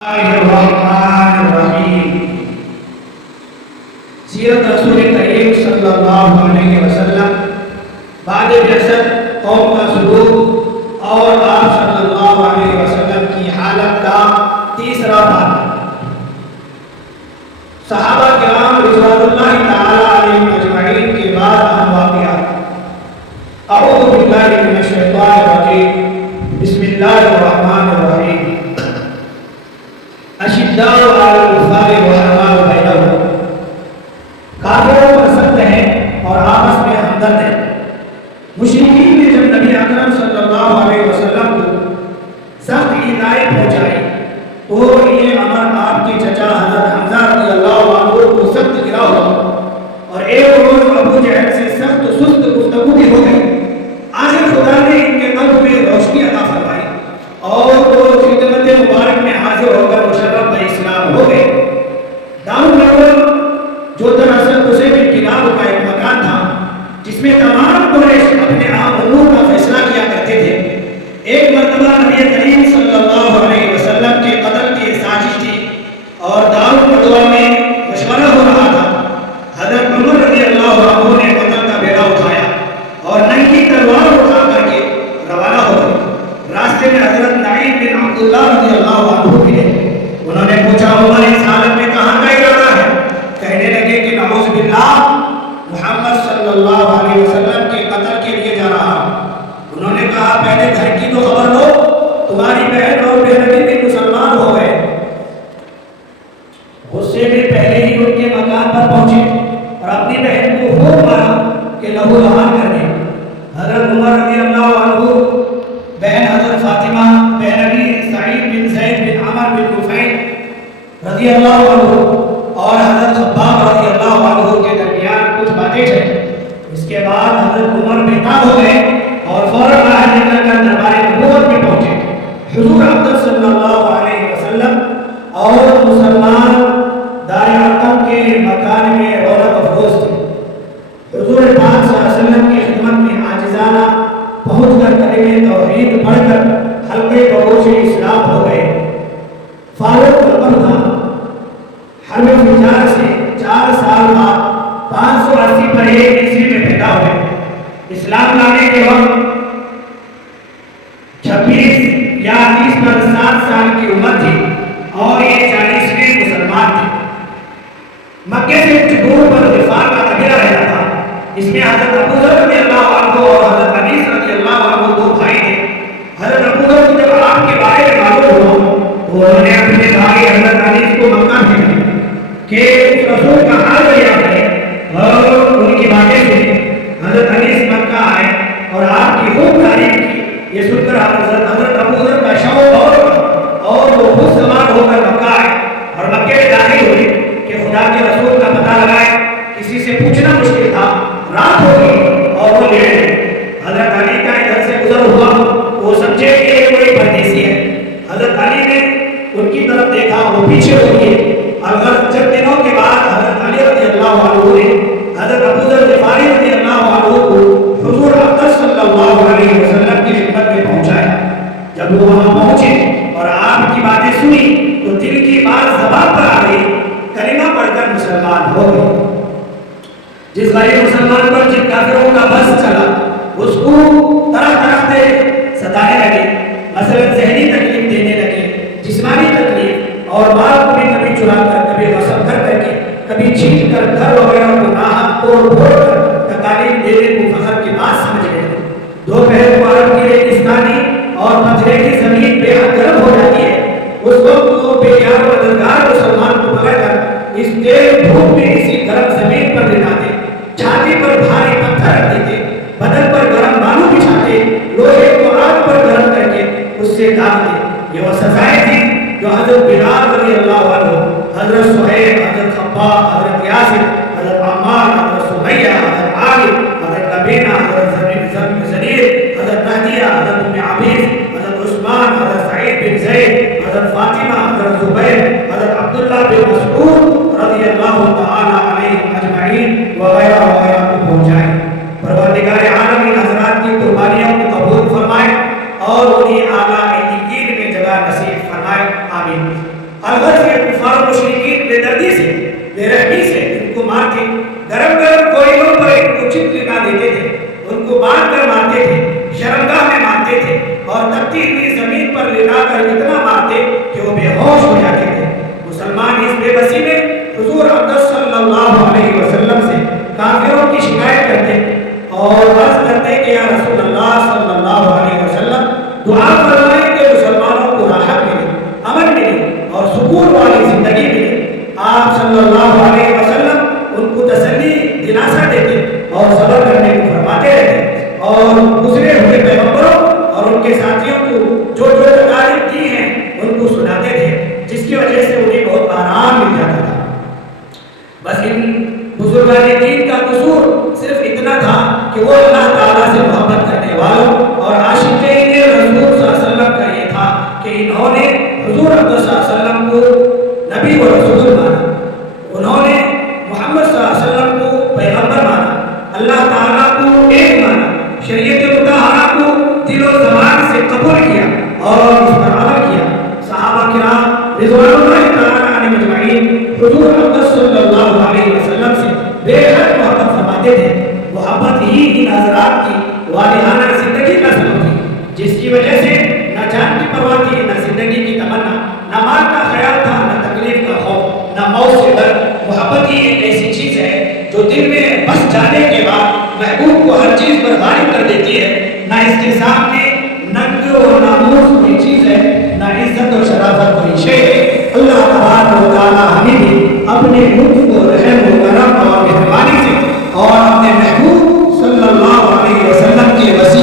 الرحمن الرحیم سیرت رسول کریم صلی اللہ علیہ وسلم بعد بعثت قوم کا سلوک اور آپ صلی اللہ علیہ وسلم کی حالت کا تیسرا باب۔ صحابہ کرام رضوان اللہ تعالی علیہم اجمعین کے بعد اہم واقعات۔ اعوذ باللہ من الشیطان الرجیم، بسم اللہ الرحمن الرحیم۔ اشداء علی الکفار رحماء بینہم، کافروں پر سخت ہیں اور آپس میں ہمدرد ہیں۔ مشرکین نے جب نبی اکرم صلی اللہ علیہ وسلم کو سخت ایذائیں پہنچائی تو یہ امر آپ کے چچا حضرت حمزہ رضی اللہ عنہ کو سخت گرا ہوا اور ایک روز ابو جہل سے سخت سست گفتگو بھی ہو گئی۔ آخر خدا نے ان کے قلب میں روشنی عطا فرمائی اور وہ خدمت مبارک میں حاضر ہو کر مشرف اسلام ہو گئے۔ دارالنور جو دراصل اسے بھی کتاب کا ایک مکان تھا جس میں تمام قریش اپنے امور کا فیصلہ کیا کرتے تھے، ایک مرتبہ نبی کریم صلی اللہ علیہ وسلم کے قتل کی سازش تھی اور دارالنور میں مشورہ ہو رہا تھا۔ حضرت عمر رضی اللہ عنہ نے قتل کا بیڑا اٹھایا اور ننگی تلوار اٹھا کر کے روانہ ہو گئے۔ راستے میں حضرت نعیم بن عبداللہ رضی اللہ عنہ ملے۔ انہوں نے پوچھا، عمر اس حالت میں کہاں کا ارادہ ہے؟ کہنے لگے کہ نعوذ باللہ، محمد صلی اللہ علیہ وسلم کے قتل کے لیے جا رہا ہوں۔ انہوں نے کہا، پہلے گھر کی تو خبر لو، تمہاری بہن اور بہنوئی بھی مسلمان ہو گئے۔ غصے میں پہلے ہی ان کے مکان پر پہنچے اور اپنی بہن کو خوب مارا کہ لہو لہان کر دے۔ حضرت عمر رضی اللہ عنہ، بہن حضرت فاطمہ، بہنوئی سعید بن زید بن عمر بن نفیل رضی اللہ عنہ اور حضرت خباب رضی اللہ عنہ کے درمیان کچھ باتیں چلی۔ اس کے بعد حضرت عمر بےتاب ہو گئے اور فوراً باہر نکل کر دربار نبوت میں پہنچے۔ حضور اقدس صلی اللہ علیہ وسلم اور مسلمان دار ارقم کے مکان میں رونق افروز تھے۔ حضور پاک صلی اللہ علیہ وسلم کی خدمت میں عاجزانہ پہنچ کر کلمہ توحید پڑھ کر حلقے بگوش اسلام ہو گئے۔ فاروق العمر تھا۔ حرب فجار سے 4 سال بعد 580 پر 1 عیسوی میں پیدا ہوئے۔ اسلام لانے کے وقت 26 یا 30 پر 7 سال کی عمر تھی اور یہ 40ویں مسلمان تھے۔ مکے سے کچھ دور پر غفار کا قبیلہ رہتا تھا۔ اس میں حضرت ابو ذر رضی اللہ عنہ اور حضرت انیس رضی اللہ عنہ 2 بھائی تھے۔ حضرت ابو ذر کو جب آپ کے بارے میں معلوم ہوا تو انہوں نے اپنے بھائی حضرت انیس کو مکہ بھیجا کہ اس رسول کا حال بیان کرے اور ان کی باتیں سنیں۔ حضرت انیس مکہ آئے اور آپ کی خوب تعریف کی۔ یہ سن کر حضرت ابو ذر کا شوق اور وہ خود سوار ہو کر مکہ آئے اور مکے میں داخل ہوئے کہ خدا کے رسول کا پتہ لگائے۔ کسی سے پوچھنا مشکل تھا، رات ہو گئی اور وہ لیٹ گئے۔ حضرت علی کا ادھر سے گزر ہوا، وہ سمجھے کہ یہ کوئی پردیسی ہے۔ حضرت علی نے ان کی طرف دیکھا، وہ پیچھے ہو گئے۔ اگر چند دنوں کے بعد حضرت علی رضی اللہ عنہ نے حضرت ابو ذر غفاری رضی اللہ عنہ کو حضور اقدس صلی اللہ علیہ وسلم کی خدمت میں پہنچایا۔ جب وہ وہاں پہنچے اور آپ کی باتیں سنی تو دل کی بات زبان پر آ گئی، کلمہ پڑھ کر مسلمان ہو گئے۔ جس غیر مسلمان پر جن کافروں کا بس چلا اس کو طرح طرح سے ستانے لگے، مثلا ذہنی تکلیف دینے لگے، جسمانی تکلیف، اور مال کو بھی کبھی چرا کر، کبھی غصب کر کے، کبھی چھین کر گھر وغیرہ کو ناحق توڑ پھوڑ کر تکالیف دینے کو فخر کی بات سمجھ گئے۔ دوپہر کو عرب کی ریگستانی اور پتھرے کی زمین بے حد گرم ہو جاتی ہے۔ اس وقت وہ بے یار مددگار مسلمان کو پکڑ کر اس تیز دھوپ میں اسی گرم زمین پر لٹاتے، چھاتی پر بھاری پتھر رکھ دیتے، بدن پر گرم بالو بچھاتے، لوہے کو آگ پر گرم کر کے اس سے داغتے۔ یہ وہ سزائیں تھی جو حضرت بلال رضی اللہ عنہ، حضرت سہیل، حضرت خباب، حضرت یاسر، حضرت عمار، حضرت سمیہ، حضرت عامر، حضرت لبینہ، حضرت زنیر، حضرت مہدیہ، حضرت ام عبیس، حضرت عثمان، حضرت سعید بن زید، حضرت فاطمہ، حضرت زبیر، حضرت عبداللہ بن مسعود رضی اللہ تعالی علیہ اجمعین وغیرہ وغیرہ کو پہنچائے۔ پروردگار عالم ان حضرات کی قربانیوں کو قبول فرمائے اور انہیں اعلیٰ علین میں جگہ نصیب فرمائے، آمین۔ الغرض یہ کفار و مشرکین بے دردی سے، بے رحمی سے ان کو مارتے، گرم گرم کوئلوں پر ان کو چپ لگا دیتے تھے، ان کو باندھ کر مارتے تھے، شرمگاہ میں مارتے تھے اور تپتی ہوئی زمین پر لٹا کر اتنا مارتے کہ وہ بے ہوش ہو جاتے تھے۔ مسلمان اس بے بسی میں حضور اقدس صلی اللہ علیہ وسلم سے کافروں کی شکایت کرتے اور عرض کرتے کہ یا رسول اللہ صلی اللہ علیہ وسلم دعا فرمائیں کہ مسلمانوں کو راحت ملے، امن ملے اور سکون والی زندگی ملے۔ آپ صلی اللہ علیہ وسلم ان کو تسلی دلاسا دیتے اور صبر کرنے کو فرماتے رہتے اور گزرے ہوئے پیغمبروں اور ان کے ساتھیوں کو جو جو تکالیف دی ہیں ان کو سناتے تھے، جس کی وجہ سے انہیں بہت آرام مل جاتا تھا۔ بس ان بزرگان دین کا قصور صرف اتنا تھا کہ وہ اللہ تعالیٰ سے محبت کرنے والوں اور عاشقین رسول صلی اللہ علیہ وسلم کا یہ تھا کہ انہوں نے حضور اقدس صلی اللہ علیہ وسلم کو نبی و رسول مانا، انہوں نے محمد صلی اللہ علیہ وسلم کو پیغمبر مانا، اللہ تعالیٰ کو ایک مانا، شریعت مطہرہ کو دل و زبان سے قبول کیا اور اس پر عمل کیا۔ صحابہ کرام رضوان اللہ تعالیٰ علیہم اجمعین حضور اقدس صلی اللہ علیہ وسلم سے بے حد محبت فرماتے تھے۔ محبت ہی ان حضرات کی والہانہ زندگی کا سبب تھی، جس کی وجہ سے نہ جان کی پرواہ تھی، نہ زندگی کی تمنا، نہ مال کا خیال تھا، نہ تکلیف کا خوف، نہ موت سے ڈر۔ محبت ہی ایک ایسی چیز ہے جو دل میں بس جانے کے بعد محبوب کو ہر چیز پر غالب کر دیتی ہے۔ نہ اس کے سامنے ننگ و ناموس کوئی چیز ہے، نہ عزت و شرافت کوئی شے ہے۔ اللہ تبارک و تعالیٰ ہمیں بھی اپنے لطف و رحم و کرم اور مہربانی سے اور اپنے محبوب صلی اللہ علیہ وسلم کے وسیلے